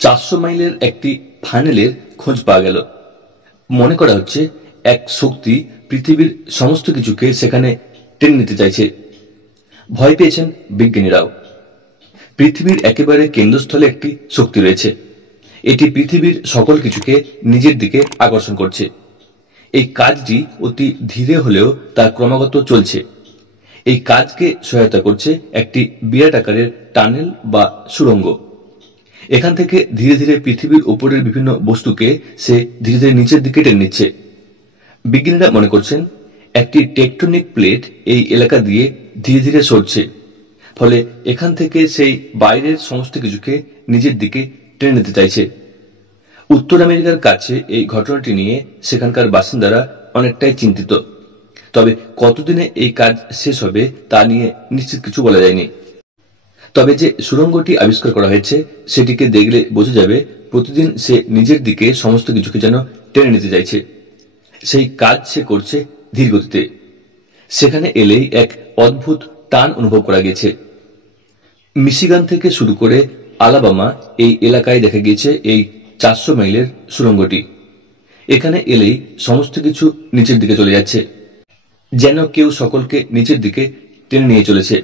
400 মাইলের একটি ফানেলের খোঁজ পাওয়া গেল। মনে করা হচ্ছে এক শক্তি পৃথিবীর সমস্ত কিছুকে সেখানে টেনে নিতে চাইছে। ভয় পেয়েছেন বিজ্ঞানীরাও। পৃথিবীর একেবারে কেন্দ্রস্থলে একটি শক্তি রয়েছে। এটি পৃথিবীর সকল কিছুকে নিজের দিকে আকর্ষণ করছে। এই কাজটি অতি ধীরে হলেও তা ক্রমাগত চলছে। এই কাজকে সহায়তা করছে একটি বিরাট আকারের টানেল বা সুড়ঙ্গ। এখান থেকে ধীরে ধীরে পৃথিবীর উপরের বিভিন্ন বস্তুকে সে ধীরে ধীরে নিচের দিকে টেনে নিচ্ছে। বিজ্ঞানীরা মনে করছেন একটি টেকটনিক প্লেট এই এলাকা দিয়ে ধীরে ধীরে সরছে, ফলে এখান থেকে সেই বাইরের সমস্ত কিছুকে নিজের দিকে টেনে নিতে চাইছে। উত্তর আমেরিকার কাছে এই ঘটনাটি নিয়ে সেখানকার বাসিন্দারা অনেকটাই চিন্তিত। তবে কতদিনে এই কাজ শেষ হবে তা নিয়ে নিশ্চিত কিছু বলা যায়নি। তবে যে সুড়ঙ্গটি আবিষ্কার করা হয়েছে সেটিকে দেখলে বোঝা যাবে প্রতিদিন সে নিজের দিকে সমস্ত কিছুকে যেন টেনে নিতে চাইছে। সেই কাজ সে করছে ধীর গতিতে। সেখানে এলেই এক অদ্ভুত টান অনুভব করা গেছে। মিশিগান থেকে শুরু করে আলাবামা এই এলাকায় দেখা গিয়েছে এই 400 মাইলের সুড়ঙ্গটি। এখানে এলেই সমস্ত কিছু নিচের দিকে চলে যাচ্ছে, যেন কেউ সকলকে নিচের দিকে টেনে নিয়ে চলেছে।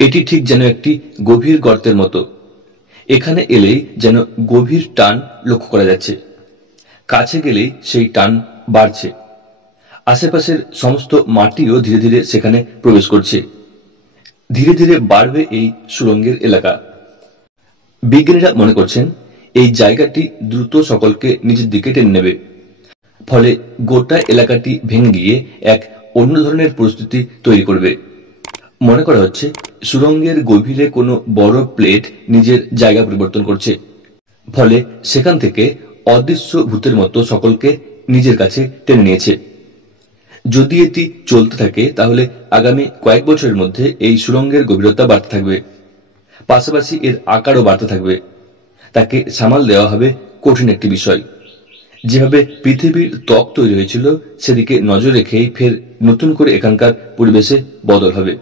এটি ঠিক যেন একটি গভীর গর্তের মতো। এখানে এলেই যেন গভীর টান লক্ষ্য করা যাচ্ছে। কাছে গেলেই সেই টান বাড়ছে। আশেপাশের সমস্ত মাটিও ধীরে ধীরে সেখানে প্রবেশ করছে। ধীরে ধীরে বাড়বে এই সুড়ঙ্গের এলাকা। বিজ্ঞানীরা মনে করছেন এই জায়গাটি দ্রুত সকলকে নিজের দিকে টেনে নেবে। ফলে গোটা এলাকাটি ভেঙে গিয়ে এক অন্য ধরনের পরিস্থিতি তৈরি করবে। মনে করা হচ্ছে সুড়ঙ্গের গভীরে কোনো বড় প্লেট নিজের জায়গা পরিবর্তন করছে। ফলে সেখান থেকে অদৃশ্য ভূতের মতো সকলকে নিজের কাছে টেনে নিয়েছে। যদি এটি চলতে থাকে তাহলে আগামী কয়েক বছরের মধ্যে এই সুড়ঙ্গের গভীরতা বাড়তে থাকবে, পাশাপাশি এর আকারও বাড়তে থাকবে। তাকে সামাল দেওয়া হবে কঠিন একটি বিষয়। যেভাবে পৃথিবীর ত্বক তৈরি হয়েছিল সেদিকে নজর রেখেই ফের নতুন করে এখানকার পরিবেশে বদল হবে।